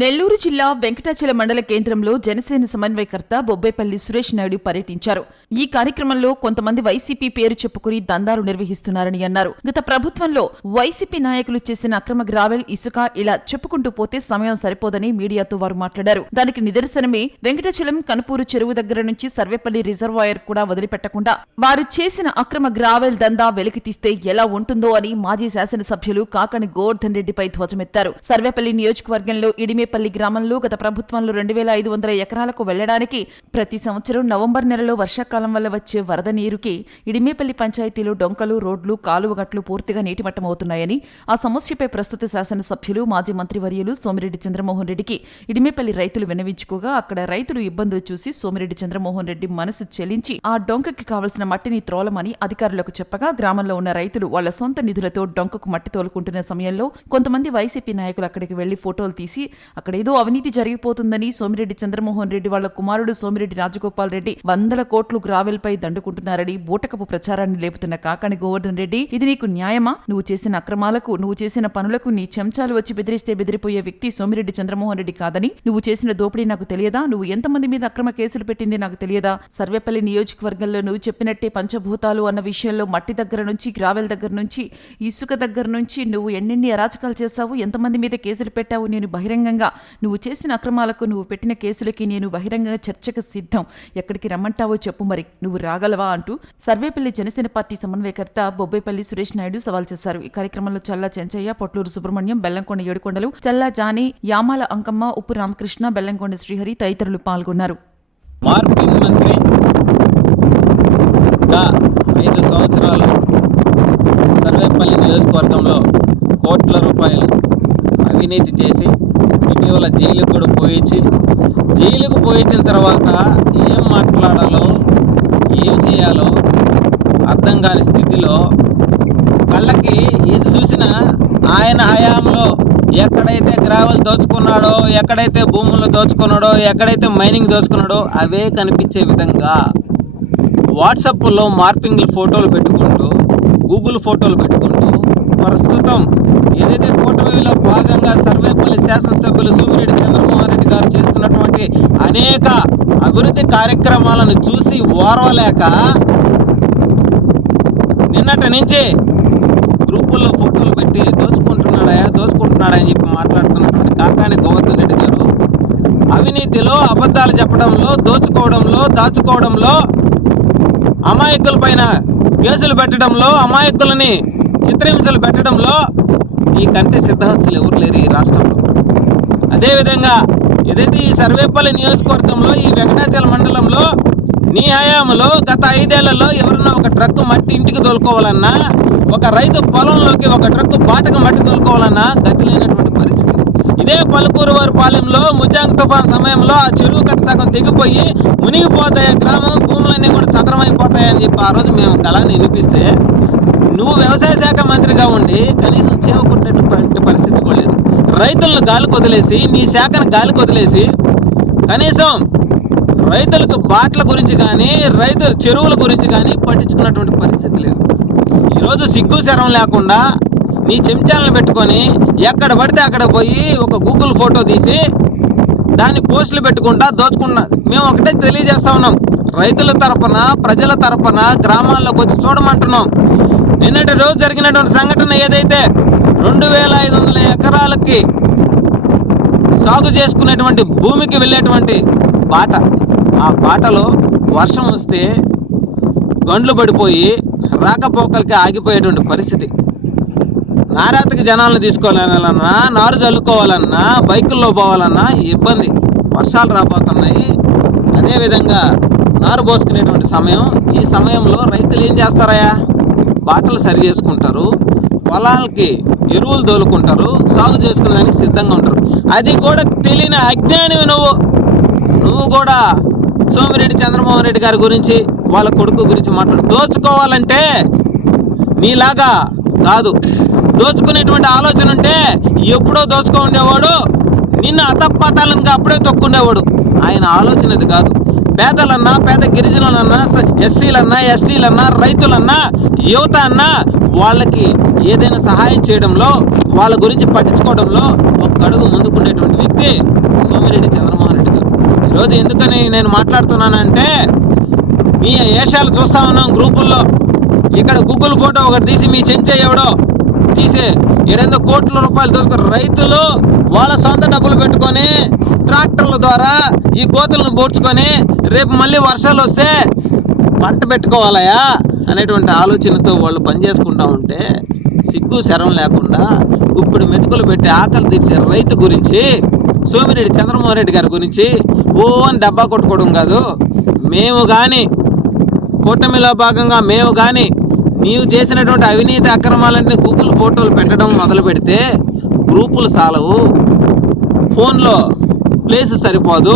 నెల్లూరు జిల్లా వెంకటాచల మండల కేంద్రంలో జనసేన సమన్వయకర్త బొబ్బేపల్లి సురేష్ నాయుడు పర్యటించారు. ఈ కార్యక్రమంలో కొంతమంది వైసీపీ పేరు చెప్పుకుని దందాలు నిర్వహిస్తున్నారని అన్నారు. గత ప్రభుత్వంలో వైసీపీ నాయకులు చేసిన అక్రమ గ్రావెల్ ఇసుక ఇలా చెప్పుకుంటూ పోతే సమయం సరిపోదని మీడియాతో వారు మాట్లాడారు. దానికి నిదర్శనమే వెంకటాచలం కనుపూరు చెరువు దగ్గర నుంచి సర్వేపల్లి రిజర్వాయర్ కూడా వదిలిపెట్టకుండా వారు చేసిన అక్రమ గ్రావెల్ దందా వెలికి తీస్తే ఎలా ఉంటుందో అని మాజీ శాసనసభ్యులు కాకని గోవర్ధన్ రెడ్డిపై ధ్వజమెత్తారు. సర్వేపల్లి నియోజకవర్గంలో ఇడిమే పల్లి గ్రామంలో గత ప్రభుత్వంలో రెండు వేల ఐదు వందల ఎకరాలకు వెళ్ళడానికి ప్రతి సంవత్సరం నవంబర్ నెలలో వర్షాకాలం వల్ల వచ్చే వరద నీరుకి ఇడిమేపల్లి పంచాయతీలో డొంకలు రోడ్లు కాలువగట్లు పూర్తిగా నీటిమట్టమవుతున్నాయని ఆ సమస్యపై ప్రస్తుత శాసనసభ్యులు మాజీ మంత్రివర్యులు సోమిరెడ్డి చంద్రమోహన్ రెడ్డికి ఇడిమేపల్లి రైతులు విన్నవించుకోగా అక్కడ రైతులు ఇబ్బందులు చూసి సోమిరెడ్డి చంద్రమోహన్ రెడ్డి మనసు చెలించి ఆ డొంకకి కావలసిన మట్టిని త్రోలమని అధికారులకు చెప్పగా గ్రామంలో ఉన్న రైతులు వాళ్ళ సొంత నిధులతో డొంకకు మట్టి తోలుకుంటున్న సమయంలో కొంతమంది వైసీపీ నాయకులు అక్కడికి వెళ్ళి ఫోటోలు తీసి అక్కడేదో అవినీతి జరిగిపోతుందని సోమిరెడ్డి చంద్రమోహన్ రెడ్డి వాళ్ళ కుమారుడు సోమిరెడ్డి రాజగోపాల్ రెడ్డి వందల కోట్లు గ్రావెల్పై దండుకుంటున్నారని బూటకపు ప్రచారాన్ని లేపుతున్న కాకాని గోవర్ధన్ రెడ్డి ఇది నీకు న్యాయమా? నువ్వు చేసిన అక్రమాలకు నువ్వు చేసిన పనులకు నీ చెంచాలు వచ్చి బెదిరిస్తే బెదిరిపోయే వ్యక్తి సోమిరెడ్డి చంద్రమోహన్ రెడ్డి కాదని నువ్వు చేసిన దోపిడీ నాకు తెలియదా? నువ్వు ఎంతమంది మీద అక్రమ కేసులు పెట్టింది నాకు తెలియదా? సర్వేపల్లి నియోజకవర్గంలో నువ్వు చెప్పినట్టే పంచభూతాలు అన్న విషయంలో మట్టి దగ్గర నుంచి గ్రావెల్ దగ్గర నుంచి ఇసుక దగ్గర నుంచి నువ్వు ఎన్నెన్ని అరాచకాలు చేశావు? ఎంతమంది మీద కేసులు పెట్టావు? నేను బహిరంగంగా నువ్వు చేసిన అక్రమాలకు నువ్వు పెట్టిన కేసులకి నేను బహిరంగ చర్చకు సిద్ధం. ఎక్కడికి రమ్మంటావో చెప్పు మరి. నువ్వు రాగలవా అంటూ సర్వేపల్లి జనసేన పార్టీ సమన్వయకర్త బొబ్బేపల్లి సురేష్ నాయుడు సవాల్ చేశారు. ఈ కార్యక్రమంలో చల్లా చెంచయ్య పొట్లూరు సుబ్రహ్మణ్యం బెల్లంకొండ ఏడుకొండలు చల్లా జాని యామాల అంకమ్మ ఉప్పు రామకృష్ణ బెల్లంకొండ శ్రీహరి తదితరులు పాల్గొన్నారు. మార్పు మంత్రి గా ఐదు సంవత్సరాలు సర్వేపల్లి నియోజకవర్గంలో కోట్ల రూపాయలు అవినీతి చేసి ఇటీవల జైలుకు కూడా పోయించి జైలుకు పోయించిన తర్వాత ఏం మాట్లాడాలో ఏం చేయాలో అర్థం కాని స్థితిలో కళ్ళకి ఏది చూసినా ఆయన హయాంలో ఎక్కడైతే గ్రావెల్ దోచుకున్నాడో ఎక్కడైతే భూములు దోచుకున్నాడో ఎక్కడైతే మైనింగ్ దోచుకున్నాడో అవే కనిపించే విధంగా వాట్సాప్లో మార్పింగ్ ఫోటోలు పెట్టుకుంటూ గూగుల్ ఫోటోలు పెట్టుకుంటూ ప్రస్తుతం ఏదైతే కూటమిలో భాగంగా సర్వేపల్లి శాసనసభ్యులు సూమిరెడ్డి చంద్రమోహన్ రెడ్డి గారు చేస్తున్నటువంటి అనేక అభివృద్ధి కార్యక్రమాలను చూసి ఓర్వలేక నిన్నటి నుంచి గ్రూపుల్లో ఫోటోలు పెట్టి దోచుకుంటున్నాడా దోచుకుంటున్నాడా అని చెప్పి మాట్లాడుతున్నటువంటి కాకాని గోవర్ధన్ రెడ్డి గారు అవినీతిలో అబద్ధాలు చెప్పడంలో దోచుకోవడంలో దాచుకోవడంలో అమాయకుల పైన కేసులు పెట్టడంలో అమాయకులని చిత్రహింసలు పెట్టడంలో మీకంటే సిద్ధహస్తులు ఎవరు లేరు ఈ రాష్ట్రంలో. అదేవిధంగా ఏదైతే ఈ సర్వేపల్లి నియోజకవర్గంలో ఈ వెంకటాచల మండలంలో నీ హయాంలో గత ఐదేళ్ళలో ఎవరన్నా ఒక ట్రక్ మట్టి ఇంటికి తోలుకోవాలన్నా ఒక రైతు పొలంలోకి ఒక ట్రక్ బాటక మట్టి తోలుకోవాలన్నా గతి లేనటువంటి పరిస్థితి. ఇదే పలుకూరు వారి పాలెంలో ముజాంగ్ తుఫాన్ సమయంలో ఆ చెరువు కట్ట సగం తెగిపోయి మునిగిపోతాయి గ్రామం భూములన్నీ కూడా చదరమైపోతాయని చెప్పి ఆ రోజు మేము కళని వినిపిస్తే నువ్వు వ్యవసాయ శాఖ మంత్రిగా ఉండి కనీసం చేవకుండేటువంటి పరిస్థితి కూడా లేదు. రైతులను గాలికి వదిలేసి నీ శాఖను గాలికి వదిలేసి కనీసం రైతులకు బాట్ల గురించి కానీ రైతుల చెరువుల గురించి కానీ పట్టించుకున్నటువంటి పరిస్థితి లేదు. ఈరోజు సిగ్గు శరం లేకుండా నీ చెంచాలను పెట్టుకొని ఎక్కడ పడితే అక్కడ పోయి ఒక గూగుల్ ఫోటో తీసి దాన్ని పోస్టులు పెట్టుకుంటా దోచుకున్నా మేము ఒకటే తెలియజేస్తా ఉన్నాం. రైతుల తరపున ప్రజల తరపున గ్రామాల్లోకి వచ్చి చూడమంటున్నాం. నిన్నటి రోజు జరిగినటువంటి సంఘటన ఏదైతే రెండు వేల ఐదు వందల ఎకరాలకి సాగు చేసుకునేటువంటి భూమికి వెళ్ళేటువంటి బాట ఆ బాటలో వర్షం వస్తే గండ్లు పడిపోయి రాకపోకలకి ఆగిపోయేటువంటి పరిస్థితి. నారాతకి జనాలను తీసుకోవాలన్నా నారు చల్లుకోవాలన్నా బైకుల్లో పోవాలన్నా ఇబ్బంది. వర్షాలు రాబోతున్నాయి. అదేవిధంగా నారు పోసుకునేటువంటి సమయం. ఈ సమయంలో రైతులు ఏం చేస్తారయ్యా? బాటలు సరి చేసుకుంటారు పొలాలకి ఎరువులు తోలుకుంటారు సాగు చేసుకునేదానికి సిద్ధంగా ఉంటారు. అది కూడా తెలియని అజ్ఞానివి నువ్వు. నువ్వు కూడా సోమిరెడ్డి చంద్రమోహన్ రెడ్డి గారి గురించి వాళ్ళ కొడుకు గురించి మాట్లాడు. దోచుకోవాలంటే నీలాగా కాదు. దోచుకునేటువంటి ఆలోచన ఉంటే ఎప్పుడో దోచుకో ఉండేవాడు నిన్ను అతపాతాలను అప్పుడే తొక్కుండేవాడు. ఆయన ఆలోచన అది కాదు. పేదలన్నా పేద గిరిజనులన్నా ఎస్సీలన్నా ఎస్టీలన్నా రైతులన్నా యువత అన్నా వాళ్ళకి ఏదైనా సహాయం చేయడంలో వాళ్ళ గురించి పట్టించుకోవడంలో ఒక అడుగు ముందుకునేటువంటి వ్యక్తి సోమిరెడ్డి చంద్రమోహన్ రెడ్డి గారు. ఈరోజు ఎందుకని నేను మాట్లాడుతున్నానంటే మీ ఏషాలు చూస్తా ఉన్నాం గ్రూపుల్లో. ఇక్కడ గూగుల్ ఫోటో ఒకటి తీసి మీ చెంచే ఎవడో తీసి ఏడెందో కోట్ల రూపాయలు దోసుకుని రైతులు వాళ్ళ సొంత డబ్బులు పెట్టుకొని ట్రాక్టర్ల ద్వారా ఈ కోతులను పోడ్చుకొని రేపు మళ్ళీ వర్షాలు వస్తే పంట పెట్టుకోవాలయా అనేటువంటి ఆలోచనతో వాళ్ళు పనిచేసుకుంటా ఉంటే సిగ్గు శరం లేకుండా ఇప్పుడు మెతుకులు పెట్టి ఆకలి తీర్చే రైతు గురించి సోమిరెడ్డి చంద్రమోహన్ రెడ్డి గారి గురించి ఓ అని డబ్బా కొట్టుకోవడం కాదు. మేము కానీ కూటమిలో భాగంగా మేము కానీ నీవు చేసినటువంటి అవినీతి అక్రమాలన్నీ గూగుల్ ఫోటోలు పెట్టడం మొదలు పెడితే గ్రూపులు సాలవు. ఫోన్లో ప్లేస్ సరిపోదు.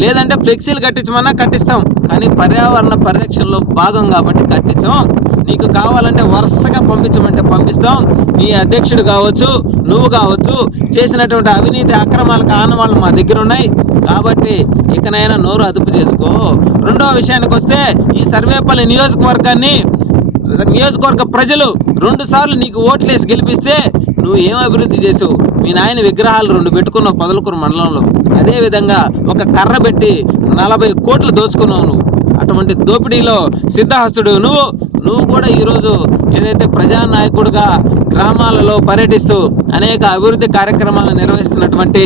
లేదంటే ఫ్లెక్సీలు కట్టించమన్నా కట్టిస్తాం. కానీ పర్యావరణ పరిరక్షణలో భాగం కాబట్టి కట్టించాం. నీకు కావాలంటే వరుసగా పంపించమంటే పంపిస్తాం. నీ అధ్యక్షుడు కావచ్చు నువ్వు కావచ్చు చేసినటువంటి అవినీతి అక్రమాలకు కారణాలు మా దగ్గర ఉన్నాయి. కాబట్టి ఇకనైనా నోరు అదుపు చేసుకో. రెండవ విషయానికి వస్తే ఈ సర్వేపల్లి నియోజకవర్గాన్ని నియోజకవర్గ ప్రజలు రెండు సార్లు నీకు ఓట్లేసి గెలిపిస్తే నువ్వు ఏం అభివృద్ధి చేసావు? మీ నాయన విగ్రహాలు రెండు పెట్టుకున్నావు పదలకూరు మండలంలో. అదేవిధంగా ఒక కర్ర పెట్టి నలభై కోట్లు దోచుకున్నావు నువ్వు. అటువంటి దోపిడీలో సిద్ధహస్తుడు నువ్వు. నువ్వు కూడా ఈరోజు ఏదైతే ప్రజానాయకుడిగా గ్రామాలలో పర్యటిస్తూ అనేక అభివృద్ధి కార్యక్రమాలు నిర్వహిస్తున్నటువంటి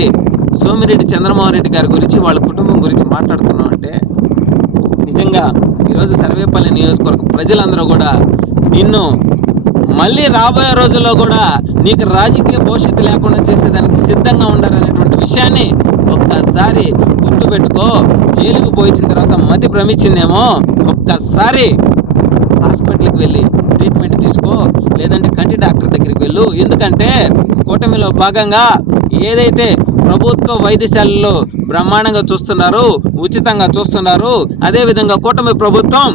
సోమిరెడ్డి చంద్రమోహన్ రెడ్డి గారి గురించి వాళ్ళ కుటుంబం గురించి మాట్లాడుతున్నావు అంటే నిజంగా ఈరోజు సర్వేపల్లి నియోజకవర్గ ప్రజలందరూ కూడా నిన్ను మళ్ళీ రాబోయే రోజుల్లో కూడా నీకు రాజకీయ భవిష్యత్తు లేకుండా చేసేదానికి సిద్ధంగా ఉండాలనేటువంటి విషయాన్ని ఒక్కసారి గుర్తుపెట్టుకో. జైలుకు పోయించిన తర్వాత మతి భ్రమించిందేమో. ఒక్కసారి హాస్పిటల్కి వెళ్ళి ట్రీట్మెంట్ తీసుకో. లేదంటే కంటి డాక్టర్ దగ్గరికి వెళ్ళు. ఎందుకంటే కూటమిలో భాగంగా ఏదైతే ప్రభుత్వ వైద్యశాలలో బ్రహ్మాండంగా చూస్తున్నారు ఉచితంగా చూస్తున్నారు అదేవిధంగా కూటమి ప్రభుత్వం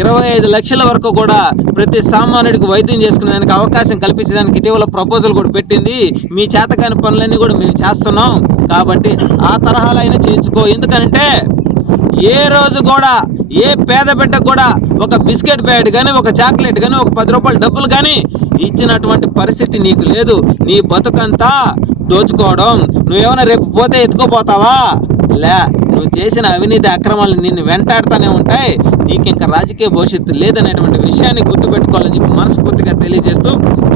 ఇరవై ఐదు లక్షల వరకు కూడా ప్రతి సామాన్యుడికి వైద్యం చేసుకునేదానికి అవకాశం కల్పించడానికి ఇటీవల ప్రపోజల్ కూడా పెట్టింది. మీ చేతకాని పనులన్నీ కూడా మేము చేస్తున్నాం. కాబట్టి ఆ తరహాలో అయినా చేయించుకో. ఎందుకంటే ఏ రోజు కూడా ఏ పేద బిడ్డకు కూడా ఒక బిస్కెట్ ప్యాడ్ కానీ ఒక చాక్లెట్ కానీ ఒక పది రూపాయల డబ్బులు కానీ ఇచ్చినటువంటి పరిస్థితి నీకు లేదు. నీ బతుకంతా దోచుకోవడం. నువ్వేమైనా రేపు పోతే ఎత్తుకోపోతావా? లే. నువ్వు చేసిన అవినీతి అక్రమాలు నిన్ను వెంటాడుతూనే ఉంటాయి. నీకు ఇంకా రాజకీయ భవిష్యత్తు లేదనేటువంటి విషయాన్ని గుర్తుపెట్టుకోవాలని చెప్పి మనస్ఫూర్తిగా తెలియజేస్తూ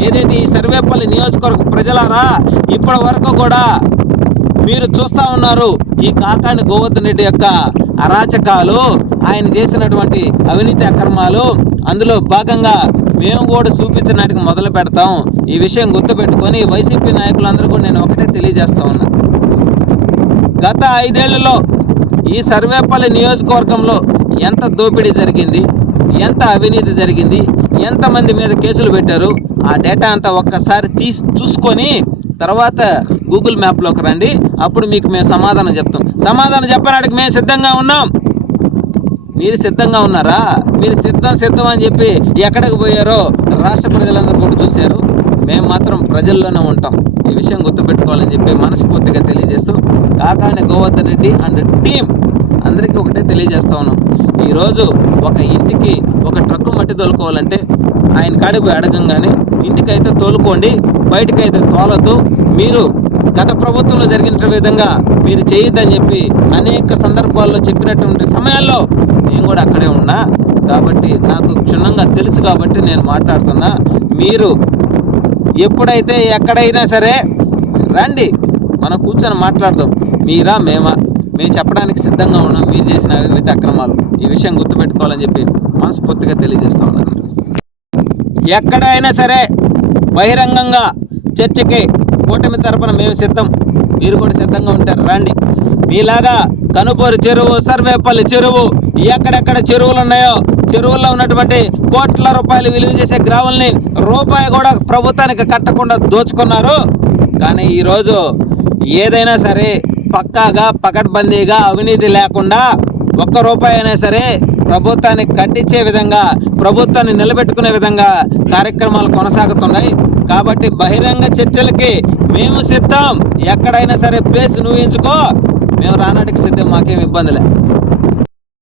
ఏదైతే ఈ సర్వేపల్లి నియోజకవర్గ ప్రజలారా ఇప్పటి వరకు కూడా మీరు చూస్తా ఉన్నారు ఈ కాకాని గోవర్ధన్ రెడ్డి యొక్క అరాచకాలు ఆయన చేసినటువంటి అవినీతి అక్రమాలు. అందులో భాగంగా మేము కూడా చూపించడానికి మొదలు పెడతాం. ఈ విషయం గుర్తుపెట్టుకొని వైసీపీ నాయకులందరూ కూడా నేను ఒకటే తెలియజేస్తా ఉన్నా. గత ఐదేళ్ళలో ఈ సర్వేపల్లి నియోజకవర్గంలో ఎంత దోపిడీ జరిగింది ఎంత అవినీతి జరిగింది ఎంతమంది మీద కేసులు పెట్టారు ఆ డేటా అంతా ఒక్కసారి తీసి చూసుకొని తర్వాత గూగుల్ మ్యాప్లోకి రండి. అప్పుడు మీకు మేము సమాధానం చెప్తాం. సమాధానం చెప్పడానికి మేము సిద్ధంగా ఉన్నాం. మీరు సిద్ధంగా ఉన్నారా? మీరు సిద్ధం సిద్ధం అని చెప్పి ఎక్కడికి పోయారో రాష్ట్ర ప్రజలందరూ కూడా చూశారు. మేము మాత్రం ప్రజల్లోనే ఉంటాం. ఈ విషయం గుర్తుపెట్టుకోవాలని చెప్పి మనస్ఫూర్తిగా తెలియజేస్తూ కాకాని గోవర్ధన్ రెడ్డి అండ్ టీం అందరికీ ఒకటే తెలియజేస్తా ఉన్నాం. ఈరోజు ఒక ఇంటికి ఒక ట్రక్కు మట్టి తోలుకోవాలంటే ఆయన కాడికి పోయి అడగంగానే ఇంటికైతే తోలుకోండి బయటకైతే తోలద్దు. మీరు గత ప్రభుత్వంలో జరిగిన విధంగా మీరు చేయొద్దని చెప్పి అనేక సందర్భాల్లో చెప్పినటువంటి సమయాల్లో నేను కూడా అక్కడే ఉన్నా. కాబట్టి నాకు క్షుణ్ణంగా తెలుసు కాబట్టి నేను మాట్లాడుతున్నా. మీరు ఎప్పుడైతే ఎక్కడైనా సరే రండి మనం కూర్చొని మాట్లాడదాం. మీరా మేమా? మేము చెప్పడానికి సిద్ధంగా ఉన్నాం మీరు చేసిన వివిధ అక్రమాలు. ఈ విషయం గుర్తుపెట్టుకోవాలని చెప్పి మనస్ఫూర్తిగా తెలియజేస్తా ఉన్నాను ఎక్కడైనా సరే బహిరంగంగా చర్చకి కూటమి తరపున మేము సిద్ధం. మీరు కూడా సిద్ధంగా ఉంటారు. రండి. మీలాగా కనుపూరు చెరువు సర్వేపల్లి చెరువు ఎక్కడెక్కడ చెరువులు ఉన్నాయో చెరువుల్లో ఉన్నటువంటి కోట్ల రూపాయలు విలువ చేసే గ్రాముల్ని రూపాయి కూడా ప్రభుత్వానికి కట్టకుండా దోచుకున్నారు. కానీ ఈరోజు ఏదైనా సరే పక్కాగా పకడ్బందీగా అవినీతి లేకుండా ఒక్క రూపాయి అయినా సరే ప్రభుత్వానికి కట్టించే విధంగా ప్రభుత్వాన్ని నిలబెట్టుకునే విధంగా కార్యక్రమాలు కొనసాగుతున్నాయి. కాబట్టి బహిరంగ చర్చలకి మేము సిద్ధం. ఎక్కడైనా సరే ప్లేస్ నువ్వు ఎంచుకో. మేము రానాటికి సిద్ధం. మాకేం ఇబ్బందిలే